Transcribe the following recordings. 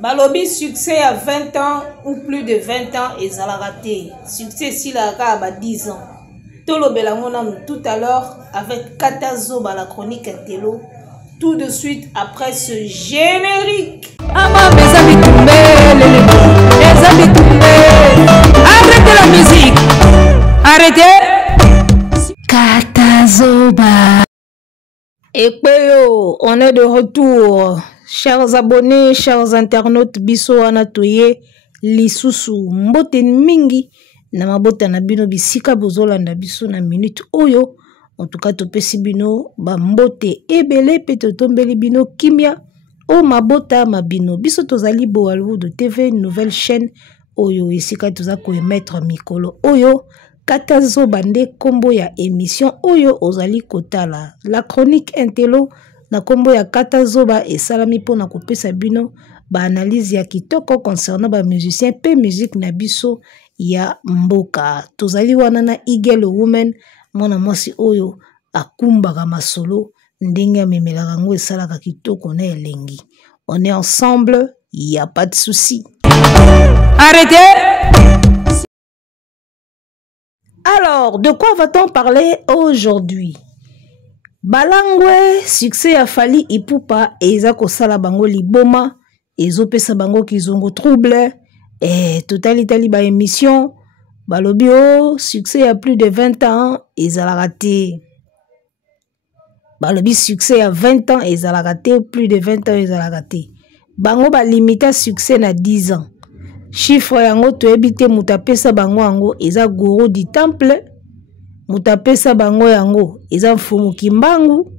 Balobi succès à 20 ans ou plus de 20 ans et ça l'a raté. Succès si la à 10 ans. Tolo Belamona tout à l'heure avec Katazo la chronique Intello. Tout de suite après ce générique. Arrêtez la musique. Arrêtez. Katazoba. Et puis, on est de retour. Chers abonnés, chers internautes, biso anatoye lisusu mbote mingi na mabota na bino bisika bozolanda biso na minute oyo. En tout cas, topesi bino ba mbote ebele pe totombeli bino kimia o mabota mabino. Biso tozali Boalwood TV, nouvelle chaîne oyo esika toza ko emettre mikolo oyo Katazoba nde kombo ya émission oyo ozali kotala la chronique Intello na kombo ya Katazoba esalami pona kopesa bino ba analyse ya kitoko concernant ba musicien pe musique na biso ya mboka. Tozali wana na Igel Woman mwana mwasi oyo akumbaka masolo ndenge amemelaka ngo esalaka kitoko na elengi. On est ensemble, y a pas de souci. Arrêtez. Alors, de quoi va-t-on parler aujourd'hui? Balangwe, succès a Fally Ipupa, eza kosala bango liboma, ezo pesa bango kizongo trouble, et totalitali ba émission, balobio, succès a plus de 20 ans, eza la raté. Balobi succès a 20 ans, eza la raté, plus de 20 ans, eza la raté. Bango ba limita succès na 10 ans. Chiffre yango to ebite mutapesa bango yango eza goro du temple. Mutapesa bango yango eza mfumu kimbangu.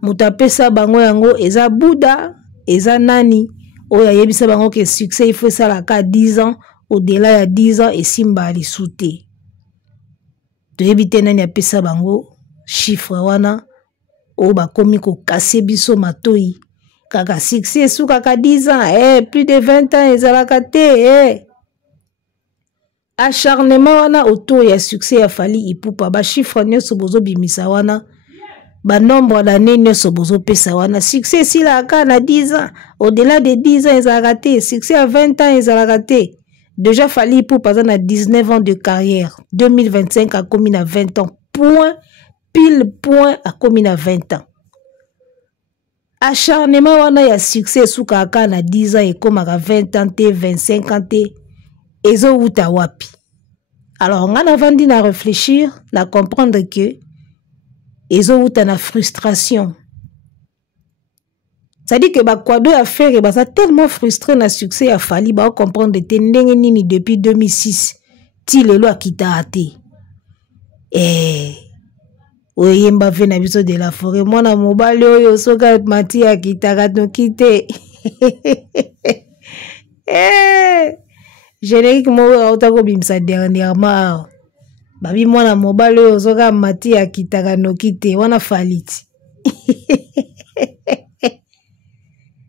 Mutapesa bango yango eza Bouddha, eza nani. Oya yebisa bango ke succès il faut ça la ka 10 ans, au-delà ya 10 ans et simba alisute. To ebite nani apesa bango chiffre wana o ba komi ko kase biso matoi. Kaka succès sous kaka 10 ans, plus de 20 ans ezalaka te, acharnement wana autour ya succès ya Fally Ipupa, ba chiffre nyonso bozo bimisa wana, ba nombre d'années nyonso bozo pesa wana, succès si la ka na 10 ans, au-delà de 10 ans ezalaka te, succès à 20 ans ezalaka te. Déjà Fally Ipupa a 19 ans de carrière, 2025 a commis na 20 ans, point, pile point a commis na 20 ans. Acharnement wana ya succès sous kaka na 10 ans et comme à 20 ans, 25 ans, ezo uta wapi. Alors on a vendu à réfléchir, à comprendre que ezo uta na frustration. Ça dit que ba quoi doit faire et ça tellement frustré na succès a Fally ba comprendre te ndenge nini depuis 2006 ti lelo akita ate. Oye mba fe na biso de la forêt mwana mobali oyo soka mati ya kitaka no kite. Générique mo auta ko bimsa dernièrement. Babi mwana mobali oyo soka mati ya kitaka no kite wana faliti.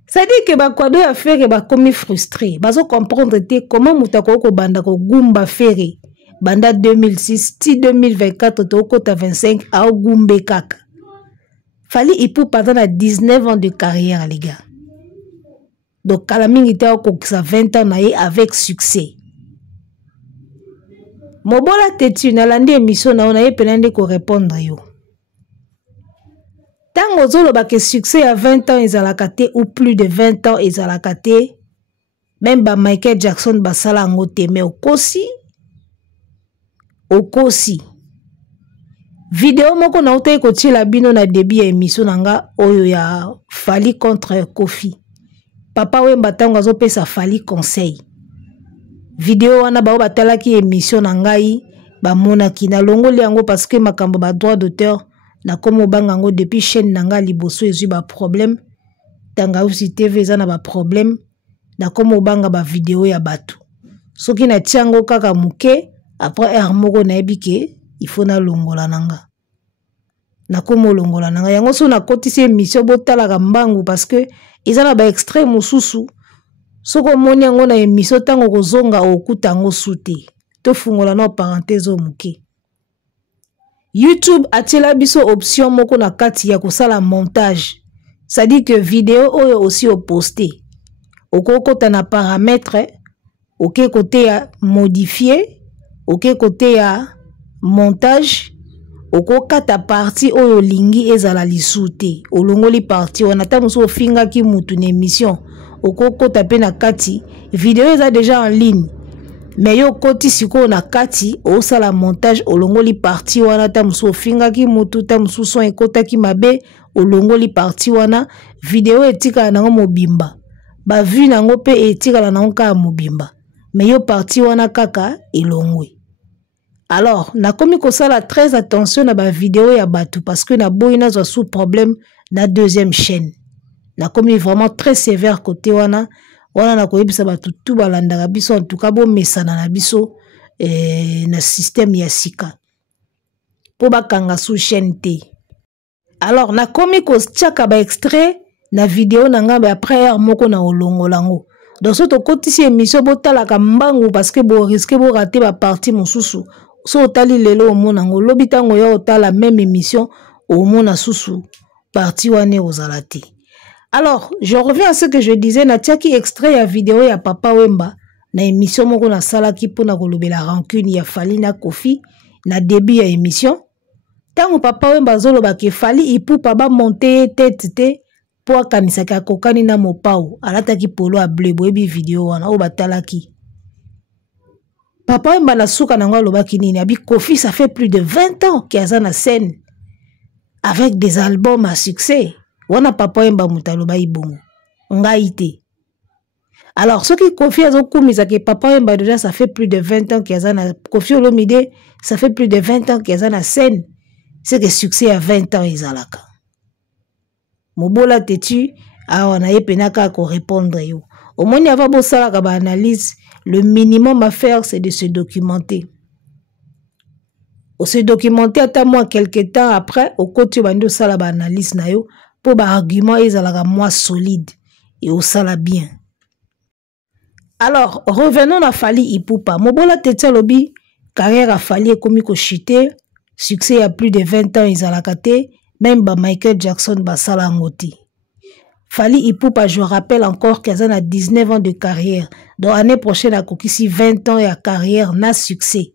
Ça dit que ba quoi doit faire ba komi frustré. Bazo comprendre te comment mutako ko banda ko gumba fere. Banda 2006, ti 2024, tokota 25, à Ogumbe Kaka. Fally Ipupa pendant 19 ans de carrière, les gars. Donc, Kalaming était au 20 ans avec succès. Mobola tetu, nalandi émission, na on a penande ko répondre yo. Tango zolo bake succès à 20 ans, ils a la kate, ou plus de 20 ans, ils a la kate. Même ba Michael Jackson, basala angote, mais au kosi. Okosi vidéo moko na uta ko tila bino na début ya émission nanga oyo ya Fally contre Kofi. Papa Wemba tango azo pesa Fally conseil. Vidéo wana ba batalaki émission nangai ba monaki na longoli yango parce que makambo ba droit d'auteur na komo banga ngo depuis chaîne nanga liboso ezu ba problème. Tanga aussi TV za na ba problème na komo banga ba vidéo ya batu. Soki na tiango kaka muke après hermoko na ebike il faut na longola nanga na komo longola nanga yango so na kotisi émission botala ka mbangu parce que ezana ba extrait mususu soko moni yango na émission tango kozonga okuta ngo sute to fungola na parenthèse o muke. YouTube atila biso option moko na kati ya kosala montage, ça dit que vidéo oyo aussi au poster okokota na paramètre, ok côté ya modifier, ok côté ya montage, okokata partie oyo lingi ezala lisute, olongoli partie wana ta muso ofinga ki mutu na émission, okokota pe na kati, vidéo eza déjà en ligne, mais yo koti siko na kati, osala montage, olongoli partie wana ta muso ofinga ki mutu, ta muso son ekota ki mabe, olongoli partie wana, vidéo etika nango mobimba, ba vu nango pe etika la nango ka mobimba, mais yo partie wana kaka elongwe. Alors, na komi kosala très attention na ba vidéo ya batu parce que na boyi na sous problème na deuxième chaîne. Na komi vraiment très sévère côté wana na koyebisa batu tout balanda biso en tout cas bo mesana na biso na système ya sika. Po bakanga sous chaîne te. Alors, na komi kostiaka ba extrait na vidéo na ngambe après moko na olongolango. Donc so to kotisi émission botalaka mbangu parce que bo risque bo rater ba partie mosusu. So otali lelo omonango lobi tango ya otala même émission omona susu parti wane ozalati. Alors, je reviens à ce que je disais na tiaki extrait ya vidéo ya Papa Wemba na émission moko na salaki pona kolobela rancune ya Fally na Kofi na début ya émission. Tango Papa Wemba zoloba ke Fally ipupa ba monter tête te po kanisa ka kokani na mopao alataki polo a bleu boyebi vidéo wana o batalaki. Papa Wemba na souka nango lobaki nini abi Kofi ça fait plus de 20 ans qu'il a na scène avec des albums à succès. Wana Papa Wemba mutaloba ibongo ngai te. Alors ce qui Kofi azo kumisa ke Papa Wemba déjà ça fait plus de 20 ans qu'il a na Kofi Olomide ça fait plus de 20 ans qu'il a na scène. C'est que succès à 20 ans ezalaka. Mobola tetu awana yepenaka ko répondre yo. Au moins il y a beau sala ka ba analyse. Le minimum à faire, c'est de se documenter. Ou se documenter à moi quelques temps après, au côté de ça, la analyse na yo, pour ba argument, ils ont moins solide et au sala bien. Alors, revenons à Fally Ipupa. Mobola tete lobi, carrière à Fally est comme chité, succès il y a plus de 20 ans, ils ont la kate, même ba Michael Jackson, ba sala ngoti. Fally Ipupa, je rappelle encore qu'elle a 19 ans de carrière. Donc, l'année prochaine, elle a ici 20 ans de carrière, n'a succès.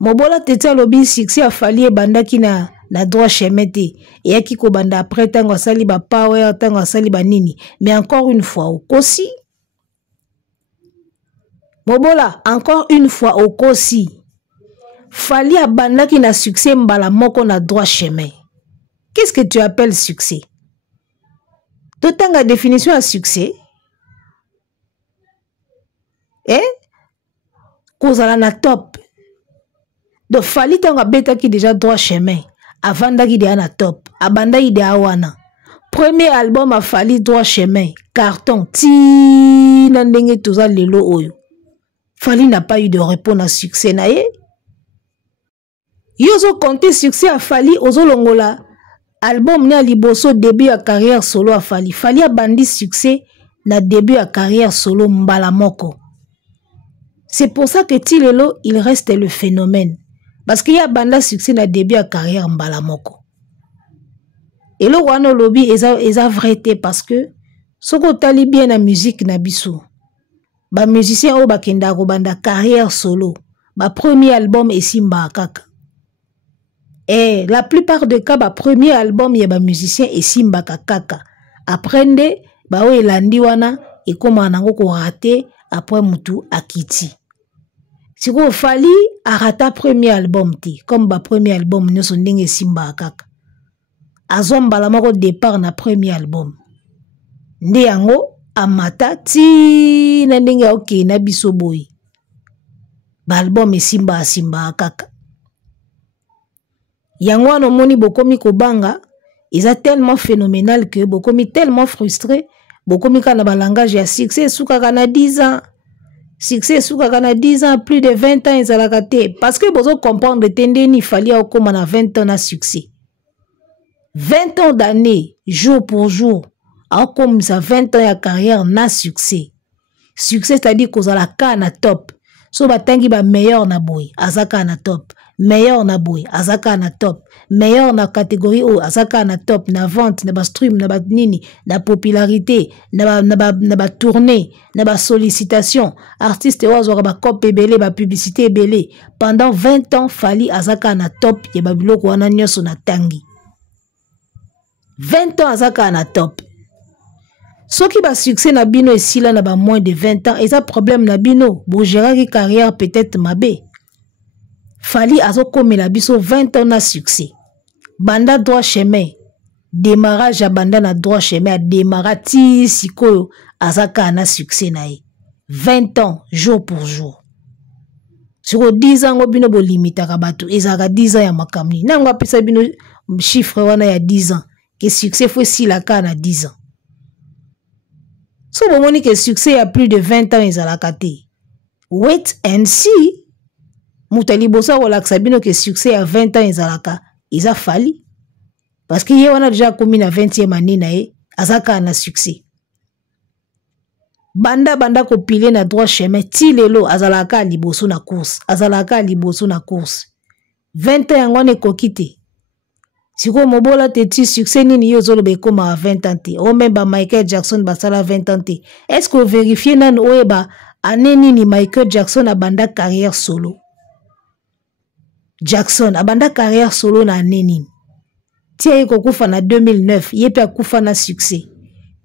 Mobola tete lobi succès a Fally et banda qui na droit chemin te. Et qui ko banda après tango sali ba power, tango sali ba nini. Mais encore une fois, au kosi. Mobola, encore une fois, au kosi. Fally a banda qui na succès mbala moko na droit chemin. Qu'est-ce que tu appelles succès? D'autant la définition à succès, kozala na top. Donc Fally tanga beta qui déjà droit chemin. Avant d'aki de na top. Abanda ide awana. Premier album a Fally droit chemin. Carton. Ti nandenge toza lelo oyo. Fally n'a pas eu de réponse à succès na ye. Yozo compter succès à Fally ozo longola. Album na liboso début à carrière solo à Fally. Fally a bandi succès na début à carrière solo mbala moko. C'est pour ça que Tilelo il reste le phénomène. Parce qu'il y a banda succès na début à carrière mbala moko. Et le wano lobby eza vrai parce que soko tali bien na musique na biso. Ba musicien o bakenda ko banda carrière solo. Ba premier album est simba kaka. Et la plupart des cas, ba premier album, y a ba musicien et simba kaka. Aprende, ba o elandi wana, et comment nango ko raté, après mutu akiti. Si ko Fally a rata premier album ti, comme ba premier album, ne son dingue simba kaka. Azom balamako départ na premier album. Nde yango, amata ti, na ndenge ok, na biso boy. Ba album e simba kaka. Yango no moni bokomi kobanga, ils sont tellement phénoménal que bokomi tellement frustré, bokomi kana ba langage ya succès souka kana 10 ans. Succès souka kana 10 ans, plus de 20 ans ils ala kate parce que bozo comprendre tendeni Fally a comme na 20 ans na succès. 20 ans d'années, jour pour jour, a comme ça 20 ans ya carrière na succès. Succès c'est-à-dire qu'on a la ka na top. So batangi ba meilleur na boy, azaka na top. meilleur na boy azaka na top, meilleur na catégorie o azaka na top, na vente, na ba stream, na ba nini, na popularité, na ba tournée, na ba sollicitation, artiste ozo ba cop ebele, ba publicité ebele. Pendant 20 ans Fally azaka na top ya ba biloko wana nyoso na tangi. 20 ans azaka na top. Soki ba succès na bino esila na ba moins de 20 ans, eza problème na bino, bo gérer carrière peut-être mabe. Fally azo komela biso 20 ans na succès. Banda droit chemin. Démarrage à banda na droit chemin, démarrati sikoyo azaka na succès na ye. 20 ans jour pour jour. Sur 10 ans bino bo limitaka bato, ezaka 10 ans ya makamni. Nango apesa bino chiffre wana ya 10 ans. Que succès faut si la ka na 10 ans. So bomoni que succès a plus de 20 ans ezalaka te. Wait and see. Moutali bosa wala sabino que succès a 20 ans ezalaka, isa Fally. Parce que on a déjà commis la 20e année na ye, azaka na succès. Banda ko pile na droit chemin, ti lelo azalaka liboso na course, azalaka liboso na course. 20 ans yango kokite. Siko mobola te ti succès nini yo zolo be koma 20 ans te. O même ba Michael Jackson basala 20 ans te. Est-ce que vérifier nan oeba ane nini Michael Jackson a banda carrière solo? Jackson a banda carrière solo na ane nini? Tia yeko kufa na 2009, yepe akufa na succès.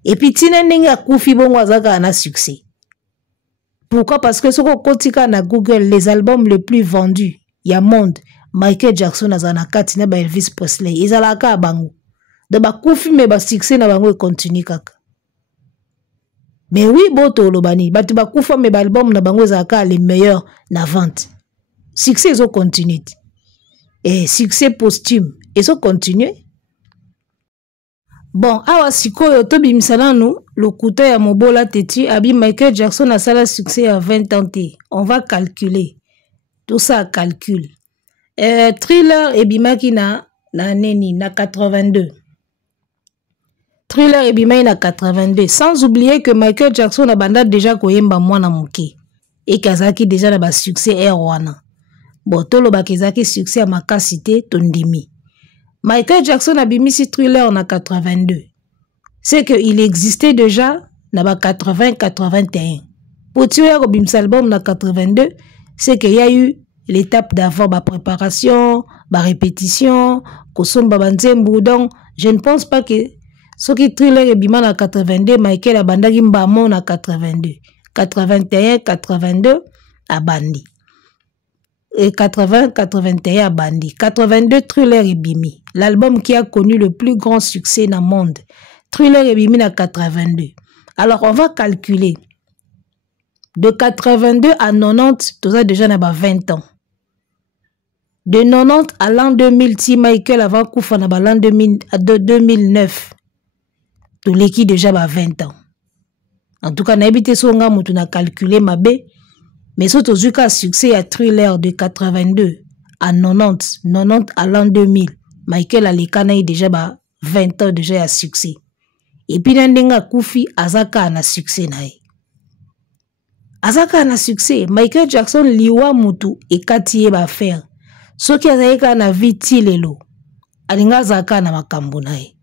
Et puis tina ndenge akufi bongo azaka na succès. Pourquoi? Parce que soko kotika na Google les albums les plus vendus ya monde, Michael Jackson azana kati na ba Elvis Presley, ezalaka bango. De ba kufi me ba succès na bango continue kaka. Mais oui boto lobani, batu ba kufa me ba album na bango ezalaka les meilleurs na vente. Succès ezo continue. Et succès posthume ezo continue. Bon, awa sikoyo tobi misalanu, le couteau ya mobola teti, abi Michael Jackson a sala succès à 20 ans. On va calculer. Tout ça calcule. Thriller et bimaki na neni, na 82. Thriller et bimaki na 82. Sans oublier que Michael Jackson a banda déjà koyemba mwana muke. Et kazaki déjà na ba succès erwana. Bon, tolo ba kezaki succès à makasite tondimi. Michael Jackson a bimisi Thriller en 82. C'est qu'il existait déjà dans 80-81. Pour tuer un album en 82, c'est qu'il y a eu l'étape d'avant, la préparation, la répétition, donc je ne pense pas que ce qui Thriller et Bima en 82, Michael a bandagi mbamon en 82. 81, 82 à bandi. Et 80, 81 à bandi. 82 Thriller et Bimi. L'album qui a connu le plus grand succès dans le monde. Thriller et Bimi à 82. Alors on va calculer. De 82 à 90, tout ça déjà n'a pas 20 ans. De 90 à l'an 2000, si Michael avant Koufa n'a pas l'an 2009. Tout l'équipe déjà pas 20 ans. En tout cas, n'a habité son gars, on a calculé ma B. Mais surtout, un succès à Thriller de 82 à 90, 90 à l'an 2000. Michael Alekana déjà 20 ans déjà à succès. Et puis, Nandenga Koufi, Azaka na succès nae. Azaka na succès. Michael Jackson liwa mutu et katiye ba faire. Ce qui a na viti lelo. Alinga Azaka na makambo nae.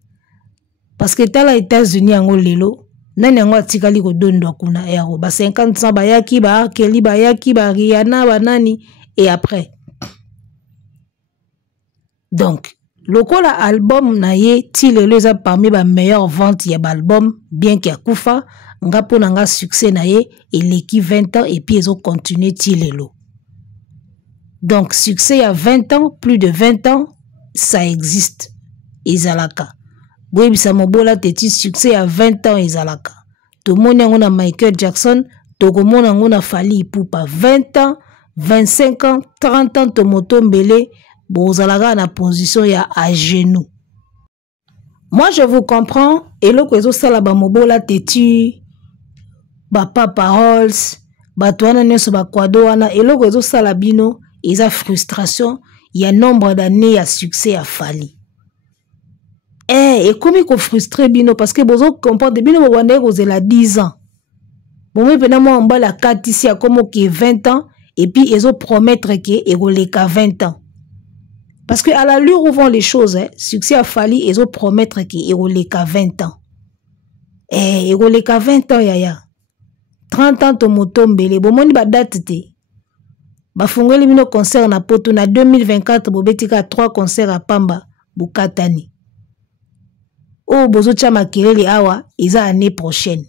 Parce que tala États-Unis ango lelo. Nani yango atikali kodondo kuna ero ba 50 ans bayaki ba Kelly bayaki ba Rihanna ba nani et après donc lokola album na ye ti lelo eza parmi ba meilleures ventes ya ba album bien qu'il y a kufa nga pona nga succès na ye eleki 20 ans et puis ils ont continué ti lelo donc succès il y a 20 ans plus de 20 ans ça existe ezalaka. Oui, ça m'a beau là, t'es succès à 20 ans, Izalaka. Tout le monde a Michael Jackson, tout le monde a Fally Ipupa. 20 ans, 25 ans, 30 ans, tout moto mbele, bon, Zalaga na position ya à genoux. Moi, je vous comprends, et le que ça là, bah, mobo là, t'es bah, pas paroles, bah, toi, n'a pas bah, quoi d'oana, et le que ça là, bino, il y a frustration, il y a nombre d'années à succès à Fally. Et comme il est frustré bino parce que vous comprenez bino vous avez la 10 ans. Bon mais pendant moi on bat la 4 ici à comme qui 20 ans et puis ils ont promettre que il les 20 ans. Parce que à l'allure où vont les choses, succès a fallu, ils ont promettre qu'il y a 20 ans. Il y a 20 ans, yaya. 30 ans, tomotombele. Bon, moni ba date te. Ba fungoli mino concert na poto na 2024, bobetika 3 concerts à Pamba, Bukatani. Oh, bozo chama kelele awa, isa année prochaine.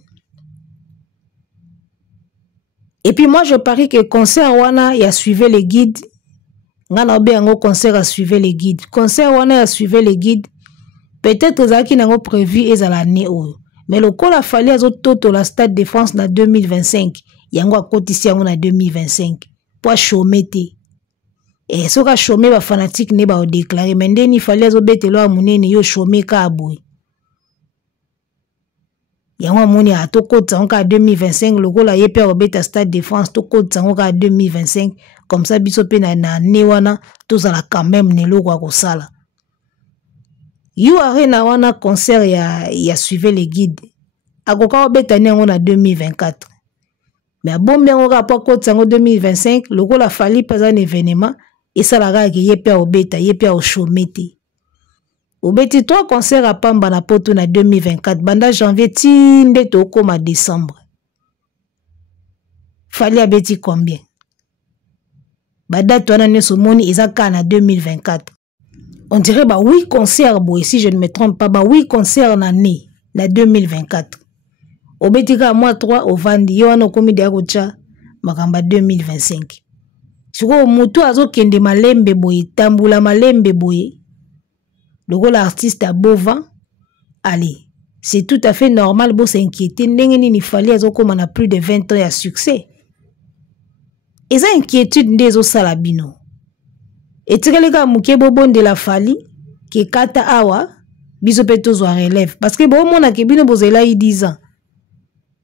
Et puis moi, je parie que concert wana, il a suivi les guides. Ngana obe yango concert a suivi les guides. Concert wana a suivi les guides. Peut-être zaki nango prévu eza l'année oyo. Mais le col a fallu à toto la Stade de France na 2025. Yango a kotisi yango na 2025. Pour chômer te. Et ce ka chômer ba fanatique ne ba o déclarer. Mais ndeni fallait zo betelo a munene yo chômer ka aboy. Yango amoni a tokota en 2025 le col a yepé au beta Stade de France tokota en 2025 comme ça biso pe na ne wana tozala quand même ne lo kwa kosala. You arena wana concert ya suivi les guides. Akoka obeta ni yango na 2024. Mais bon bien on rapport kota en 2025 le col a fallu pas un événement et ça la ga yepé au beta yepé au chomete. Obeti 3 concerts à Pamba na poto na 2024 banda janvier tinde to koma décembre. Fallait abeti combien? Bada toana ne somoni ezaka na 2024. On dirait bah oui concert boy si je ne me trompe pas bah oui concert na né na 2024. Obetika mois 3 au vandi yo wana komi de akocha makamba 2025. Siko moto azo kende malembe boy tambula malembe boy. Le rôle artiste à Bova, allez, c'est tout à fait normal pour s'inquiéter. N'engeni fallait azo comme on a plus de 20 ans à succès. Et ça inquiétude des salabino. Et tu regardes mouké bobon de la fali qui kata awa biso peto zo relève parce que bon mon a kebino bozela i 10 ans.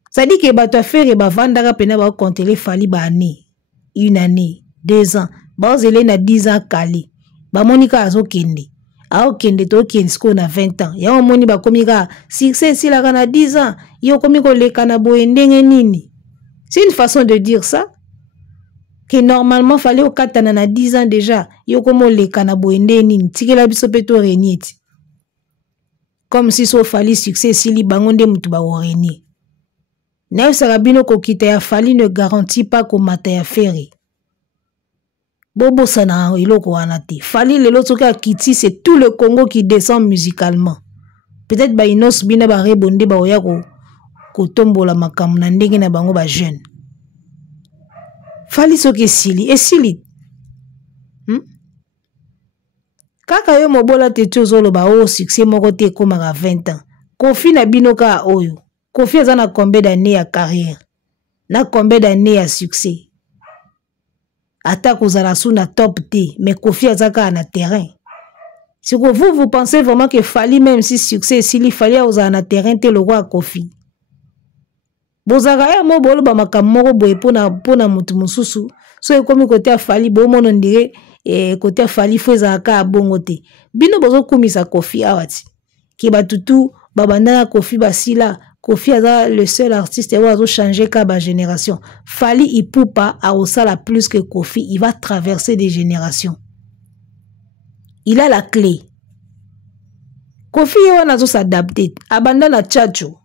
Ça dit que ba to faire et ba vandara pena ba compter les fali ba année, une année, 2 ans. Ba zele na 10 ans kali. Ba monika azo kende. Ao kende to kensko na 20 ans. Ya omoni ba komika succès si la kana 10 ans. Yo komiko le kana boye ndenge nini. C'est une façon de dire ça. Que normalement fallait au katana na 10 ans déjà. Yo komo le kana boye ndenge nini. Tikela biso peto renieti. Comme si so fallait succès si li bangonde mutu ba renier. Na sarabino ko kita ya fali ne garantit pas ko mata ya ferry. Bobo sana iloko wanate. Fali le loto ka kiti c'est tout le Congo qui descend musicalement. Peut-être ba inos bina ba rebonde ba oya ko tombola makamu na ndenge na bango ba jeune. Fali soki sili e sili. Kaka yo mobola te tozolo ba o succès moko te komaka 20 ans. Kofi na bino ka oyo. Kofi azana combien d'années à carrière. Na combien d'années à succès. Ata kozala sous na top T, mais Kofi azaka na terrain. Si vous pensez vraiment que Fali, même si succès, s'il fallait aux na terrain, te le roi Kofi. Bozaka ya mo bolo ba makamoko boye pona mutu mususu. So e komi côté Fali, bo mon ndire et côté Fali feza ka bongo te. Bino bozo kumisa Kofi awati. Ki batutu babanda Kofi basila. Kofi a le seul artiste qui a changé la génération. Fali il peut pas à Osala plus que Kofi. Il va traverser des générations. Il a la clé. Kofi a s'adapter. Abandonne Tchatcho.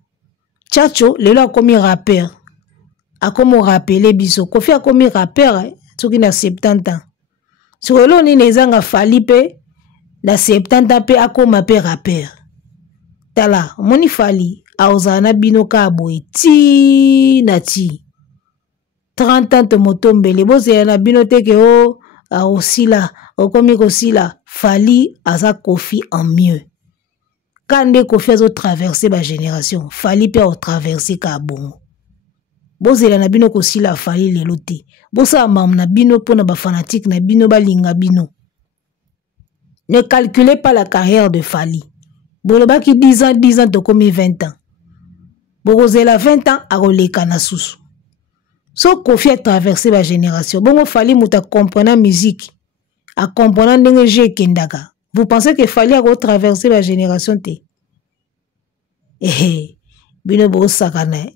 Tchatcho, le a commis rappeur. A comme rappeler biso. Kofi a commis rappeur. Ce qui n'a 70 ans. Sur le ni nezanga Fali pe. Na 70 ans pe a comme rappeur. Tala, moni Fali. Aozana bino ka boy ti na ti 30 ans to motombele boze na bino teke o osila okomi kosila Fali aza Kofi en mieux kande Kofi azo traverser ba génération Fali pe o traverser ka bongo boze na bino kosila Fali lelo te bosa mam na bino pona ba fanatique na bino balinga bino. Ne calculez pas la carrière de Fali. Boloba ki 10 ans to komi 20 ans. Borozela 20 ans à roleka na susu. So Kofi a traversé la génération. Bongo Fali muta comprendre musique. A comprendre ndenge je kendaka. Vous pensez que Fali a traversé la génération te? Bino bo sakana.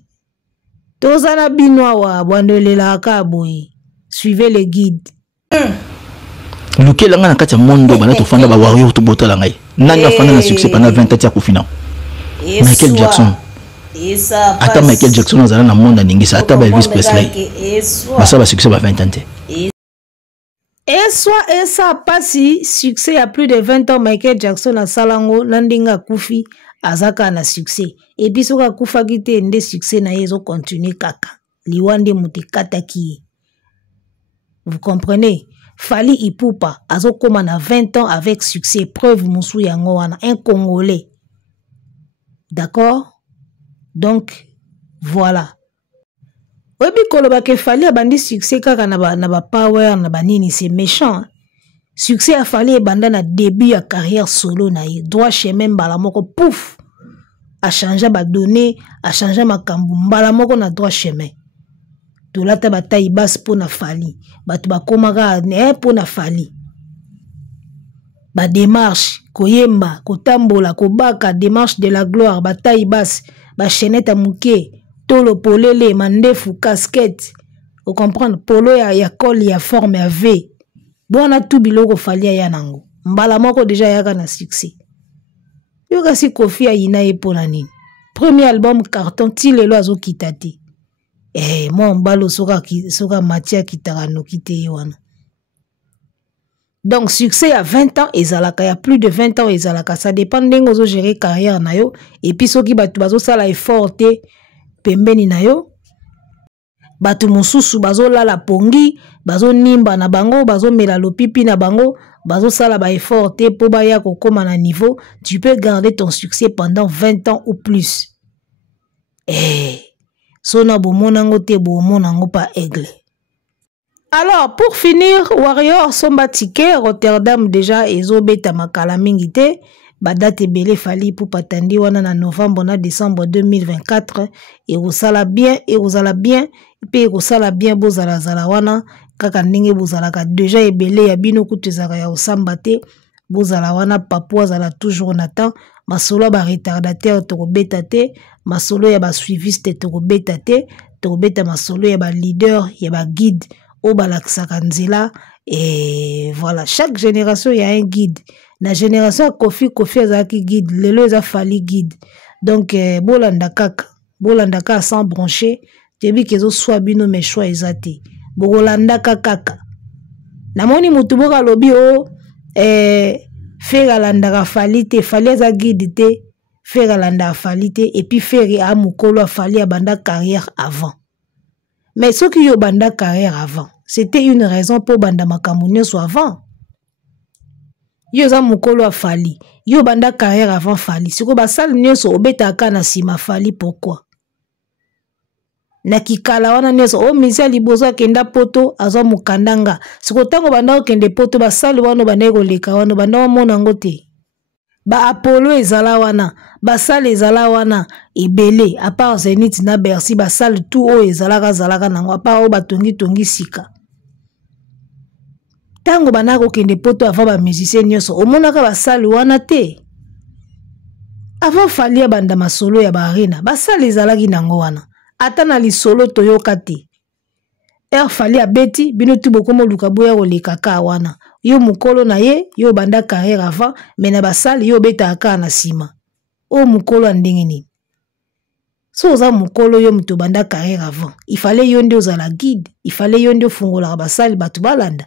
Tozana bino wa bandelela ka boy. Suivez les guides. Lequel a un monde bana to fanda ba warrior to botala ngai. Nani a fanda na succès pendant 20 ans tia kufina. Michael Jackson. Ata Michael Jackson azala na monde ningisa ata ba Elvis Presley. Basa ba succès ba 20 ans. Et soit et ça passe succès à plus de 20 ans Michael Jackson à Salango Nandinga Kufi azaka na succès et puis soka kufa kite nde succès na yezo continuer kaka liwande mutekata ki. Vous comprenez? Fali Ipupa azo koma na 20 ans avec succès preuve musu yango wana un Congolais. D'accord? Donc voilà. Obi koloba ke Fali abandi succès kaka na ba power na ba nini c'est méchant. Succès a Fali banda na début ya carrière solo na ye droit chemin mbala moko pouf a changé ba données a changé makambu mbala moko na droit chemin. Tolata bataille basse pour na Fali batu bakomaka ne pour na Fali ba démarche koyemba kotambola kobaka démarche de la gloire bataille basse ba chaînette à muke tolo polele mandefu casquette vous comprendre polo ya col ya forme ya V bona tout biloko Fali ya nango mbala moko déjà yaka na succès yoka si Kofi ayina ye pona nini premier album carton ti lelo azo kitate moi mbalo soka matia kitaka no kite wana. Donc succès à 20 ans ezalaka ya plus de 20 ans ezalaka ça dépend ndenge ozo gérer carrière na yo et puis soki batu bazo sala effort te pembeni na yo batu mususu bazo lala pongi bazo nimba na bango bazo mela lopipi na bango bazo sala ba effort te po ba ya kokoma na niveau tu peux garder ton succès pendant 20 ans ou plus. Sona bomonango te bomonango pa aigle. Alors pour finir Warrior somba ticket Rotterdam déjà ezobeta makala mingi te ba date belé Fali pour patandi wana na novembre na décembre 2024 et osala bien pe osala bien bozala zala wana kaka ndenge bozala ka déjà ebelé ya bino kutezaka ya osamba te bozala wana papua zala toujours na temps masolo ba retardateur to beta te masolo ya ba suiviste to beta te to beta masolo ya ba leader ya ba guide au balaksaka nzela et voilà chaque génération y a un guide na génération Kofi azaki guide lelo eza Fali guide donc bolanda kaka sans brancher tebi kezo soit bino mes choix ezate bolanda kaka namoni mutu boka lobi o Fera landa Fali te Fali eza guide te Fera landa Fali te et puis Fera a mukolo Fali a banda carrière avant. Mais ce qui yo banda carrière avant, c'était une raison pour banda makambo soit avant. Yo za mukolo a Fali, yo banda carrière avant Fali. Siko basal nyoso obeta kana sima Fali pourquoi? Na kikala wana nyoso o misia libozo kenda poto azo mukandanga. Siko tango banda kende poto basal wana baneko leka wana banda mona ngote. Ba Apollo ezala wana basal ezala wana ebele à part Zenith na Bercy basal tout o ezalaka nango à part o batongi sika tango banako kende poto avant ba musicien nyoso omonaka basal wana te avant Fali banda masolo ya ba arena basal ezalaki nango wana ata na lisolo toyoka te Fali abeti bino tu bokomo lukabu ya koleka ka wana yo mukolo na ye yo banda carrière avant mais na basali yo beta aka na sima o mukolo andenge ni so za mukolo yo muto banda carrière avant il fallait yo nde ozala guide il fallait yo nde fungola basali batu balanda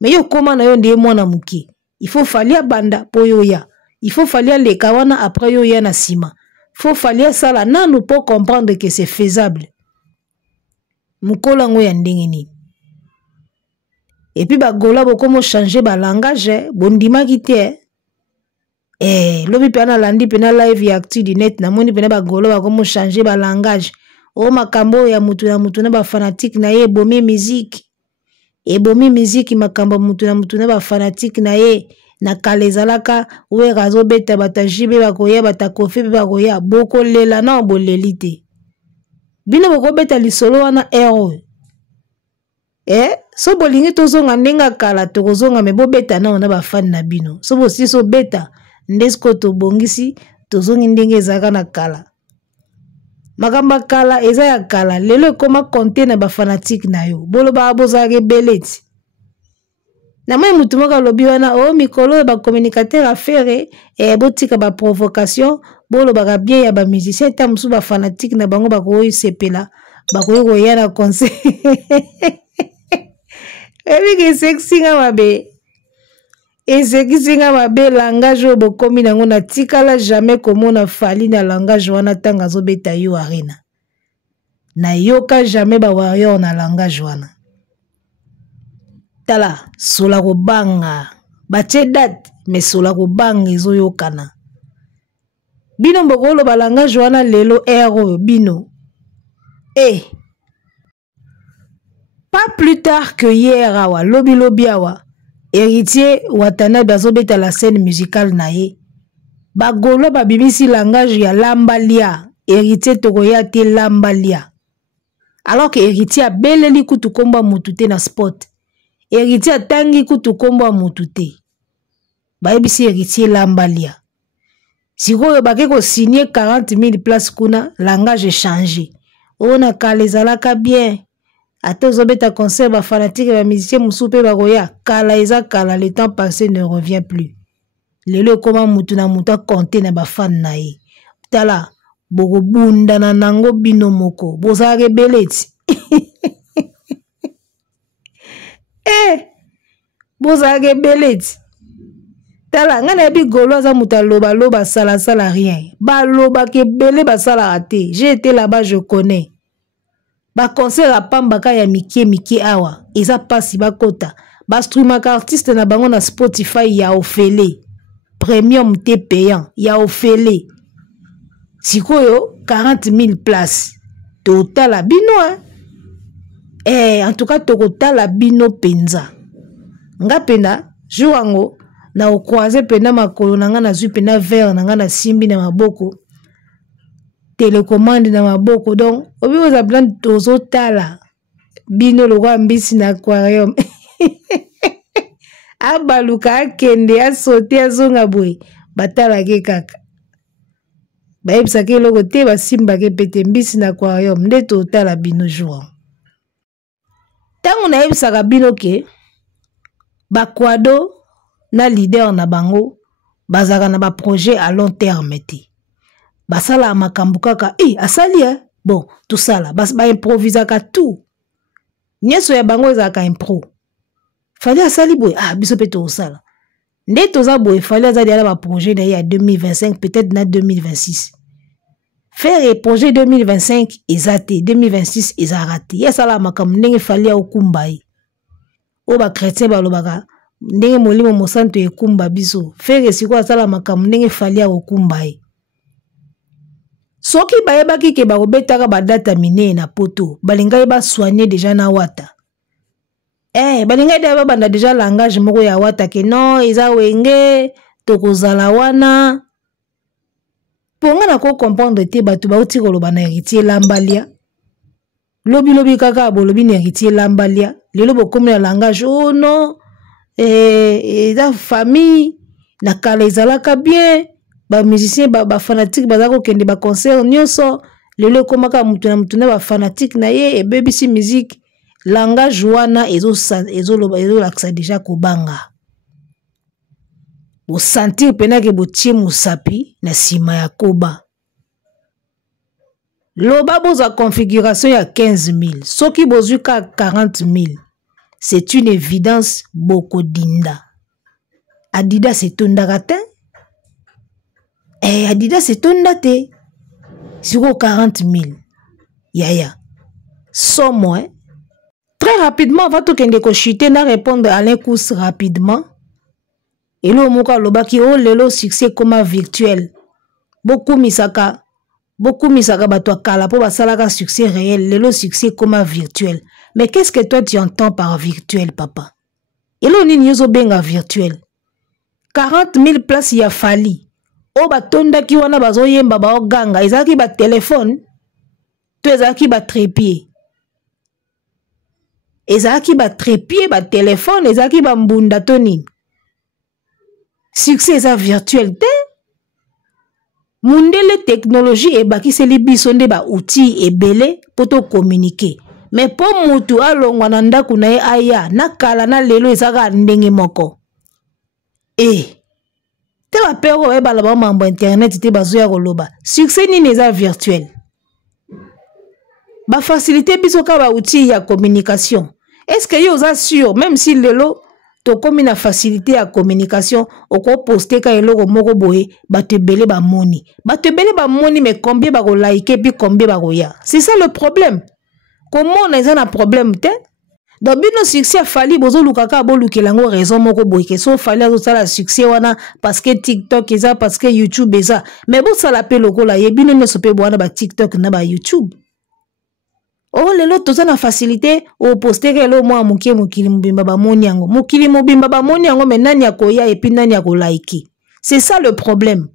mais yo koma na yo nde mwana muki il faut Fali banda po yo ya il faut Fali leka wana après yo ya na sima faut Fali sala nanu pour comprendre que c'est faisable mukolo ngo ya ndenge ni. Et puis bagola bokomo changer ba langage bondima kite lobi pena landi pena live ya actu di net na moni pena bagola bakomo changer ba langage o makambo ya mutu na ba fanatique na ye bomi musique makambo mutu na ba fanatique na ye na kalezalaka we razo beta batajibe bakoya batakofi bakoya boko lela na bolelite bino boko beta lisolo wana so bolingi tozonga ndenga kala tokozonga me bobeta na ba fan na bino so bosi so beta ndesko to bongisi tozongi ndenge ezaka na kala makamba kala eza ya kala lelo koma konte na ba fanatique na yo bolo ba bozake beleti Na moi mutu moko alobi wana o mikolo ba communicateur affaire botika ba provocation bolobaka bien ya ba musicien ta musu ba fanatique na bango bakoyi sepela bakoyi koya na concert ebiki sexinga mabe esekisinga mabe langage oyo bokomi nango na tikala jamais komona fali na langage wana ntango azobeta yo arena nayoka jamais ba warrior na langage wana tala sola kobanga batie date mais sola kobanga ezoyokana bino mbokoloba langage wana lelo oyo bino pas plus tard que hier awa lobi awa héritier Watanabe azobeta la scène musicale na ye bagolo babimisi langage ya lambalia héritier tokoya te lambalia alors que héritier abeleli kutu komba mutu te na sport héritier atangi kutu komba mutu te bayebisi héritier lambalia sikoyo bake kosigner 40 000 places kuna langage changé ona kala ezalaka bien ata ozobeta concert bafanatique bamusicien mosusu mpe bakoya kala eza kala le temps passé ne revient plus lelo ekoma mutu na mutu akonte na bafane na ye tala bokobundana nango bino moko bozalaka ebele ti bozalaka ebele ti tala nga nayebi golo aza mutu aloba sala rien balobaka ebele basalaka te j'ai été là-bas je connais baconcert apambaka ya mike awa eza pasi bakota bastrumaka artiste na bango na Spotify ya ofele premium te payant ya ofele sikoyo 40 000 places totala bino en tout cas tokotala bino penza nga pena jour yango na okroise pena makolo na nga nazwi pena verre na nga na simbi na maboko télécommande na maboko donc obi oza plan tozotala bino lokwa mbisi na aquarium abaluka akende asote azonga boye batalake kaka bayebisaka eloko te basimbaka pete mbisi na aquarium nde totala bino jour ntango nayebisaka bino ke bakwado na leader na bango bazaka na baprojet à long terme te basala makambo kaka asali bon tosala baimprovisaka tout nyeso ya bango ezalaka impro fali asali boye biso mpe tosala nde toza boye fali azali ala baprojet na ye ya 2025 peut-être na 2026 faire projet 2025 eza te 2026 ezalaka te ye asala makambo ndenge fali aokumba ye oyo bakretien balobaka ndenge molimo mosantu ekumba biso faire sikoyo asala makambo ndenge fali aokumba ye soki bayebaki ke bakobetaka badata minei na poto balingai basoigner déjà na wata balingai deja babanda déjà langage moko ya wata ke non eza wenge tokozala wana mpo nga na comprendre te bato bauti koloba na héritier lambalia lobi kaka bolobi na héritier lambalia lelo bokomi na langage non eza famille na kala ezalaka bien bamusicien bafanatique baza kokende baconcert nyonso lelo ekomaka mutu na mutu na bafanatique na ye ebebisi musique langage wana ezolakisa deja kobanga bosentir penake botie mosapi na nsima ya koba loba bozwa configuration ya 15 000 soki bozwi ka 40 000 c'est une évidence bokodinda Adidas etondaka te Adidas etonda te siko 40 000 yaya somo très rapidement va tokende ko chuter na répondre à l'incous rapidement et lo moko alobaki lelo succès comme virtuel beaucoup misaka bato akala po basalaka succès réel lelo succès comme virtuel mais qu'est-ce que toi tu entends par virtuel papa elo nini yozo benga virtuel 40 000 places ya fali o batondaki wana bazoyemba baoganga ezalaki ba téléphone to ezalaki ba trépied ba téléphone ezalaki ba mbunda to nini succès eza virtuel te mundele technologie ebakiseli biso nde ba outil ebele poto communiquer mais po mutu alongwa na ndako na ye aya na kala na lelo ezaka ndenge moko te bapere oyo ebala bamambo internet te bazoya koloba succès nini eza virtuel bafacilité biso ka baoutil ya communication est-ce que yo oza sûr même si lelo tokomi na facilité ya communication okoposte ka eloko moko boye bato ebele bamoni mais combien bakolike puis combien bakoya c'est ça le problème komona eza na problème te donc bino succès afali bozoluka ka bolukela yango raison moko boye ke so fali azosala succès wana parce que TikTok eza parce que YouTube eza mais bosala pe lokola ye bino nyonso pe bwana ba TikTok na ba YouTube lelo toza na facilité oposte ka elo mwa mokie mokili mobimba bamoni yango mokili mobimba bamoni yango mais nani akoya epi nani akolike c'est ça le problème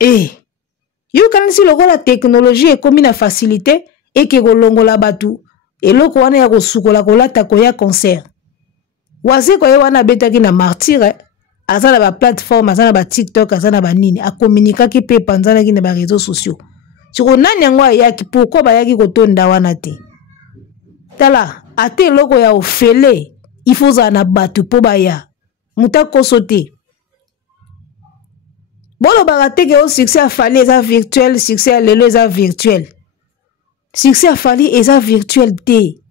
yo kanisi lokola technologie ekomi na facilité eke kolongola batu eloko wana ya kosukola kolata koya concert waze koye wana betaki na martyre aza na ba plateforme aza na ba TikTok aza na ba nini akomunikaki pe panzanaki na ba réseaux sociaux siko nani yango ayaki pourquoi bayaki kotonda wana te tala ate eloko ya ofele il faut za na batu po baya muta koso te bolo bagateke o succès afali eza virtuel succès ya lelo eza virtuel succès afali eza virtuel te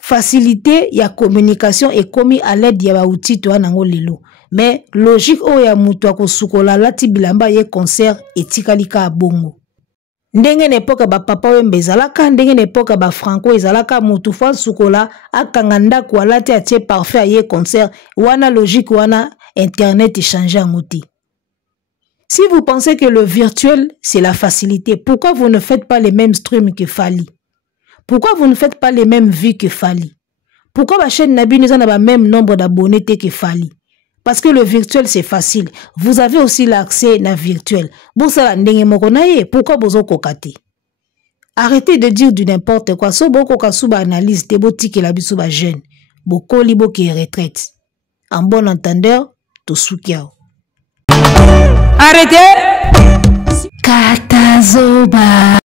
facilité ya communication ekomi à l'aide ya baoutil to nango lelo mais logique oyo ya mutu akosukola lati bilamba ye concert etikalika bongo ndenge na epoka ba papa wembe ezalaka ndenge na epoka ba franco ezalaka mutu fa sukola akanga ndako alati atie parfait aye concert wana logique wana internet change yango te. Si vous pensez que le virtuel, c'est la facilité, pourquoi vous ne faites pas les mêmes streams que Fali? Pourquoi vous ne faites pas les mêmes vues que Fali? Pourquoi la chaîne Nabi nous en a le même nombre d'abonnés que Fali? Parce que le virtuel, c'est facile. Vous avez aussi l'accès à virtuel. Pourquoi vous avez kokate? Arrêtez de dire du n'importe quoi. So boko kasuba analyse, te boti ke la bisuba jeune. Boko libo ki retraite. En bon entendeur, to soukiao. Arrêtez! Katazoba.